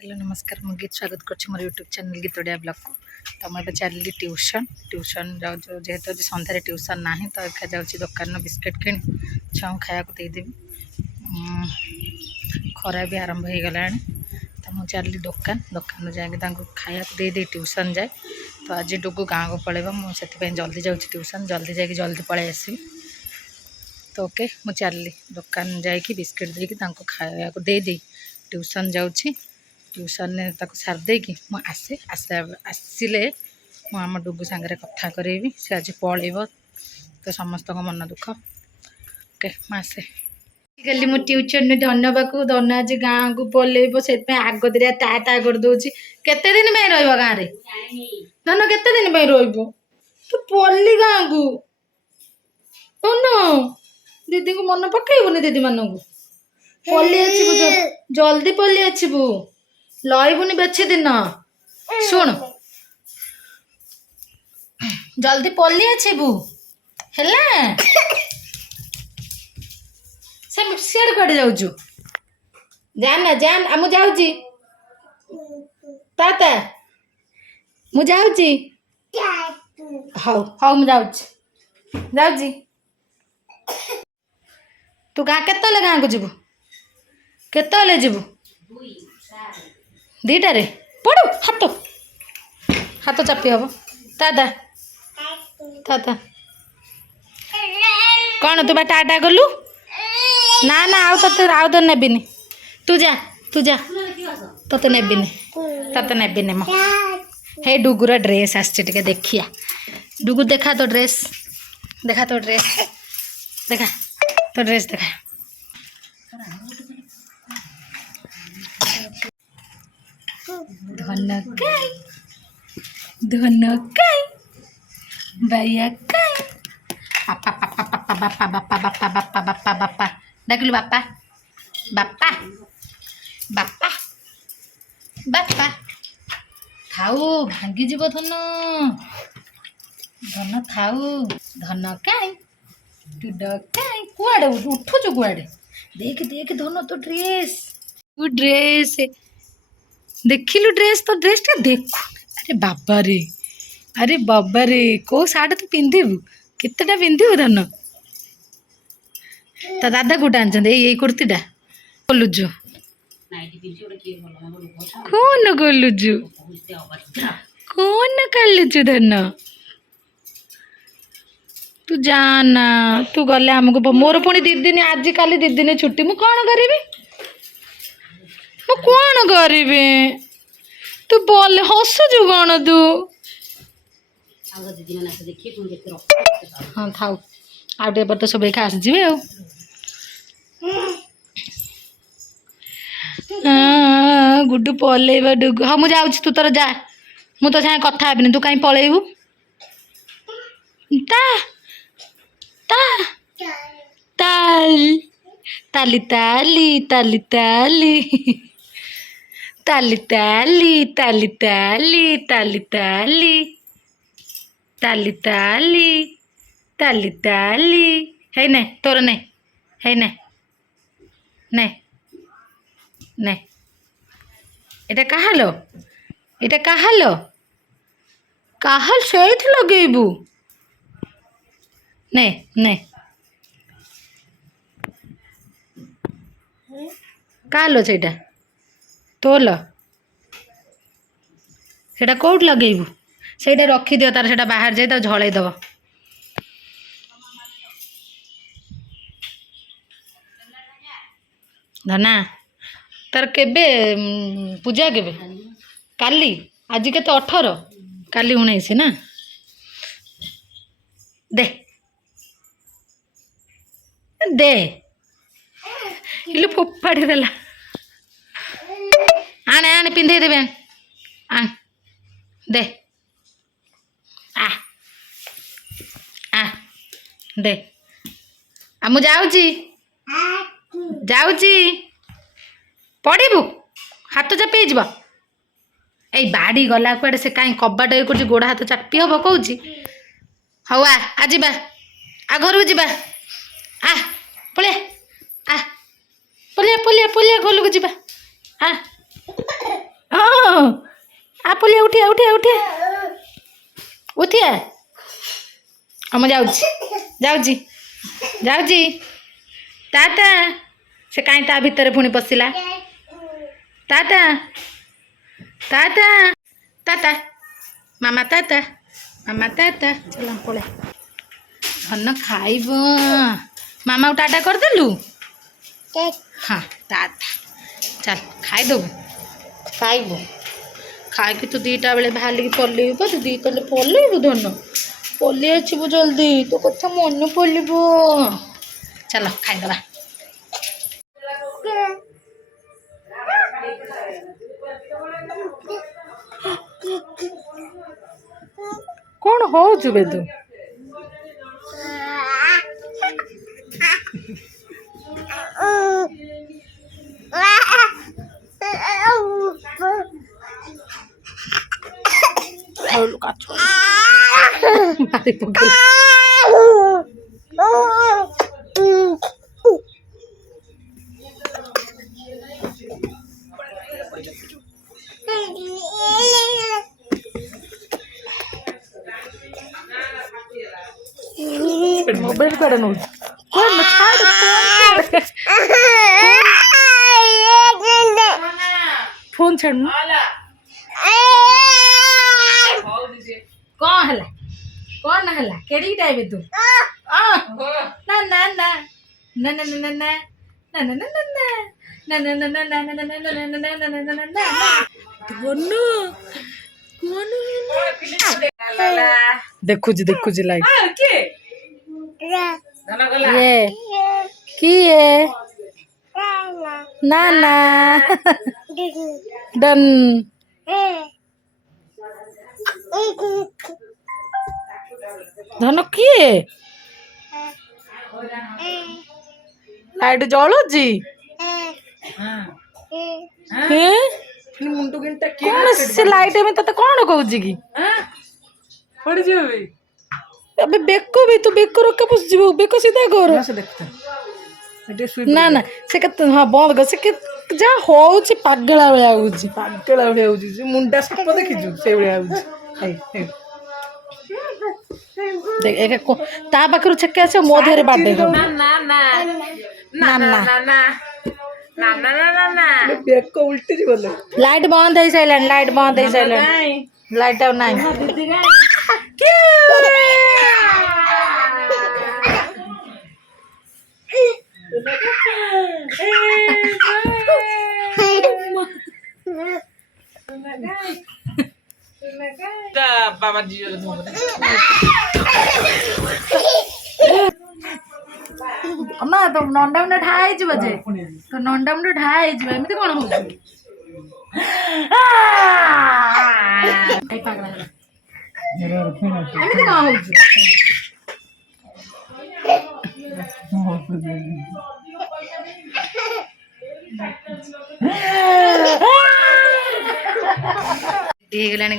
Hello नमस्कार मु गीत स्वागत कर यूट्यूब चैनल गीतोड़िया ब्लॉग को। तो मुझे चलि ट्यूशन जाऊँ जेहेतु आज सन्धार ट्यूशन ना तो एका जाऊँगी दुकान बिस्किट किणी छुआ खाया देदेवी। खरा भी आरंभ हो गला तो मुझे चलि दुकान जाए खाया दे ट्यूशन जाए। तो आज डुगु गाँव को पलैब मुझे जल्दी जाऊँ ट्यूशन जल्दी जाकि जल्दी पलि आसवि। तो ओके मुझे चलि दुकान जाकि बिस्किट देकी खाया दे ट्यूशन जाऊँगी। ट्यूशन सारदे कि मुझे आसिले आम डुगु सांगे कथा करेबी से आज पलैब तो समस्त मन दुख। ओके मुझे कल मु ट्यूशन धन पाक धन आज गाँव को पलैब से आग दिया टा कर दूसरी केते दिन में रही गाँव में धन केते दिन में तो पल्ली गाँव को धन दीदी को मन पकड़बुनि दीदी मान पल्ली आसबू जल्दी पल्ली आसबू लईबुनि बेछे दिन शुण जल्दी पल्ली आसबू है सियाड़ कड़े जाऊँ जान ना जान मु जाऊँगी ताता मु जाऊँगी हाउ हाउ मु जाऊँगी तू गाँ केतले गाँ को जीवु केतले जीवु दीटारे पड़ू हाथ हाथ चापी हम दादा दादा कौन तू बा टाटा गलु ना ना आउ तो नेबिनी तू जा तो नेबिनी तते नेबिनी मो हे डुगुर ड्रेस आसचे देखिया डुगु देखा तो ड्रेस देखा तो ड्रेस देखा धन काई भैया काई पापा पापा पापा बापा बापा बापा बापा बापा बापा डाकिलु बापा बापा बापा बापा थाऊ भांगी जीव धन धन थाऊ धन काई टुड काई कुआड़े उठुचु कुआड़े देख देख धन तो ड्रेस देखिलु ड्रेस तो ड्रेस टा देखु अरे बाबा रे को साड़ी तू पिंधु केतेटा पिंधु धन तो दादा कोटा आन यही कुर्तीटा गोलुजु कौन गोलुजु कौन कलुजु धन तू जाना तू गले आमको मोर पुणी दी दिन आज काली दी दिन छुट्टी मु कौन करी कौन करी तू बोल हसुचु कौन तू हाँ थाऊ आउटे पर तो सब आसजी गुड्डू पलैब डुगु हाँ मुझे जाऊँ तू तोर जा मु तो सागे कथा हेबिनी तू कहीं पलैबू ता ता ताली ताली ताली ताली ताली ताली ताली ताली ताली ताली ताली ताली ताली है ने तोर ने है ने ने ने एटा काहालो एटा काहालो काहाल सेठ लगेबू ने ने कालो सेटा तोल सेटा कौट लगेबू सेटा रखी दियो तार सेटा बाहर जाए तो झड़े दब धना तार केबे पूजा केबे काली आज के तो 18 काली 19 ना दे दे इल्लू फोपाड़ी देला आने आने पिंधे देवे आन दे आ आ दे मु जाऊँगी पड़ू हाथ चापी जा बाड़ी गला कुआड़े से कहीं कबाट ये कर गोड़ हाथ चापी हम कौच हौ आ जा आ घर को जा आ पलिया आ पलिया पलिया पलिया घर को जा आ उठिया उठिया उठिया उठिया हम जाऊँ ताता से कहीं ता भितर पुणी पशिला ताता ताता ताता मामा ताता चल पड़े धन खाइब मामा टाटा करदेलु हाँ ताता चल खाईदेबू खाइबू खाई तो दीटा बेले बाहर पलैबू तू दी कहले पलैबू धन पलि आसबू जल्दी तो कथा मन पड़ब चल खाईदबा कौन हो बे तू मारी पकड़ मोबाइल कड़े नौ फोन छाड़ कौन है कौन है केड़ी टाइम तू ना ना ना ना ना ना ना ना ना ना देखु लाइट ये की है ना ना डन धन किए लाइट जलुची कौन से लाइट में तते कौन कहूँ कि अबे बेको भी तू बेको रोके पस जीव बेको सीधा कर ना ना से हाँ बंद कर से जा होउची पागला भलिया होउची मुंडा सप देखिछु से भलिया होउची देख एक ता पाखरु छक्के आछो मो देहरे बाडे ना ना ना ना ना ना ना ना ना बेको उल्टी जी बोले लाइट बंद है साइलेंट लाइट आउ नाही बाबा जी अम्मा तो नंडा मुंडा ठाई जी बजे तो नंडा मुंडा ठाई जी एमती कौन हो पागला एमती कौन हो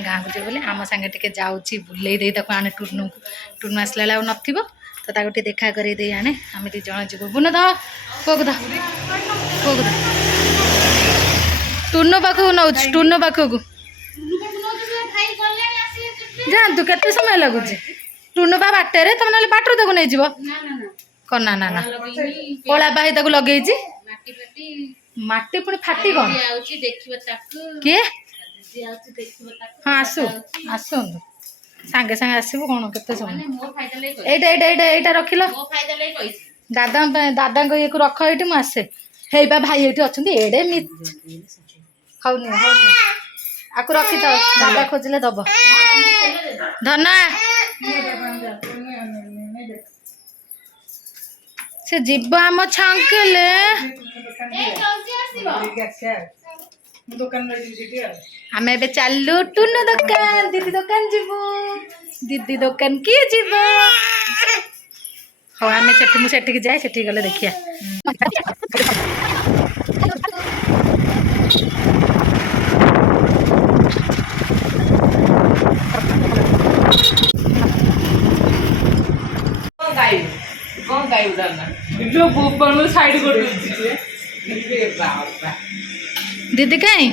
गाँव को बोले आम सांगे टे जाऊँगी बुले आने टुर्नु आसला बेला नथिबो तो ताको टे देखा करे दे आने आम दी जण जीव बुन द पुक द टुर्नु पाखक नौ टुर्नु पाखक जातु केते समय लगुच टुर्नु बा बाटे तुम ना बाटर तक नहीं जीव कना ना ना कला बाही तक लगे माटी पुणी फाटी कौन किए हाँ आसु सांगे सांगे आसबू कौन केते समय एटा रख लो दादा ये रख ये मुझे हे भाई ये अच्छा एड़े खाऊनि आपको रखी था दादा खोजिले दब धना से जीव आम छांकले आम ए चलू टुनु दुकान दीदी दुकान जीवु दीदी दुकान किए जीव हाँ आम मुझे जाए से गले देखिया दीदी कहीं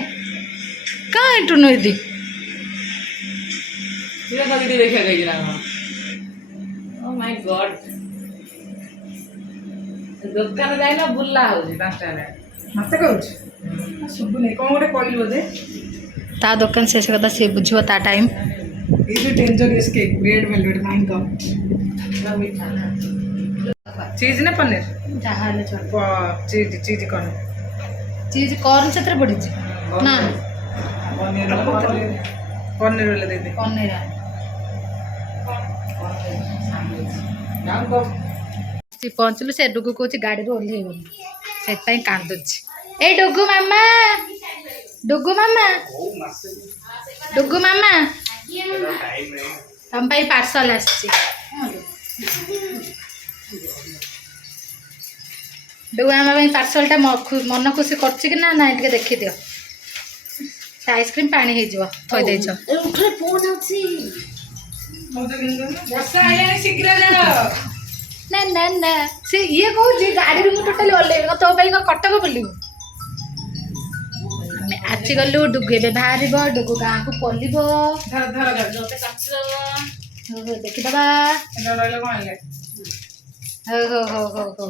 कहाँ टुनु दीदी सीधा दीदी देखा गई ना। ओ माय गॉड दुकान जाइना बुल्ला होजी पांचटा रे मत कहूँ शुभुनि कौन गोटे कहलु बोधे ता दुकान शेष कथा सी बुझियो ता टाइम ये जो dangerous cake red velvet my God मीठा ना चीज ना पनीर जहाँ चल चीज चीज कौन चीज कॉर्न से पड़ी ना पनीर पनीर वाले दे दे पनीर सी पहुँचलु से डुगु कौच गाड़ी ओह्लैबन से कांदुची ए डुगु मामा डुगु मामा डुगु मामा तुम पार्सल आसी डुगु मामा पार्सल टा मन खुशी कर ना टे देखी दियो आइसक्रीम पानी हो थई वर्षा आइलानी शीघ्र जाओ ना ना ना से ये कहूँ गाड़ी में टोटाली ओल्लैबी तो कटक बुलू आजी गलु डुगु ए बाहर डुगु गाँ को पलिब धर धर देखीदबा रही कौन है हो हो हो हो हो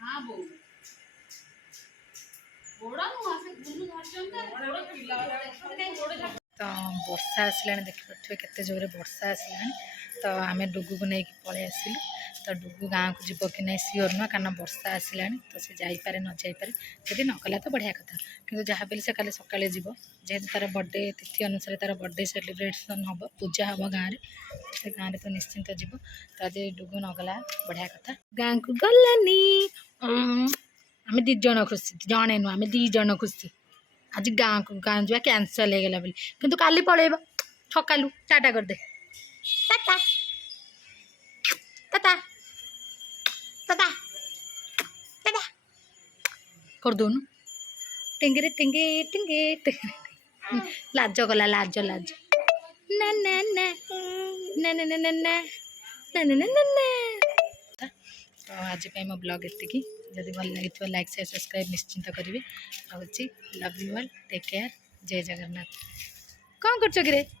हाँ बो तो वर्षा आसला देखिपे केते जोरे वर्षा आसला तो आम डुगु को लेकिन पलि आसलु तो डुगु गाँव को जीव कि नहीं सियोर नुह कारण वर्षा आसला तो से जापे न जापे जदि नकला तो बढ़िया कथा कि जहाँ भी से काले सकाले जीव जेहेतु तार बर्थडे तिथि अनुसार तार बर्थडे सेलिब्रेशन हम पूजा हम गाँव से गाँव तो निश्चिंत जीव तो आज डुगु नगला बढ़िया कथा गाँ को गलानी आम दिज खुशी जड़े नुह आम दिज खुशी आज गाँ को गाँ जा कैंसल हो गला कि काली पलैब सकालू टाटा करदे टाटा टाटा टाटा टाटा करदौनु टिंगे टिंगे टिंगे टिंगे लाज गला लाज लाज ना ना ना ना ना ना ना ना ना ना ना तो आज मो ब्लॉग एतिकी जदि भल लगी लाइक शेयर सब्सक्राइब निश्चिंत करेंगे हूँ love you all take care जय जगन्नाथ कौन कर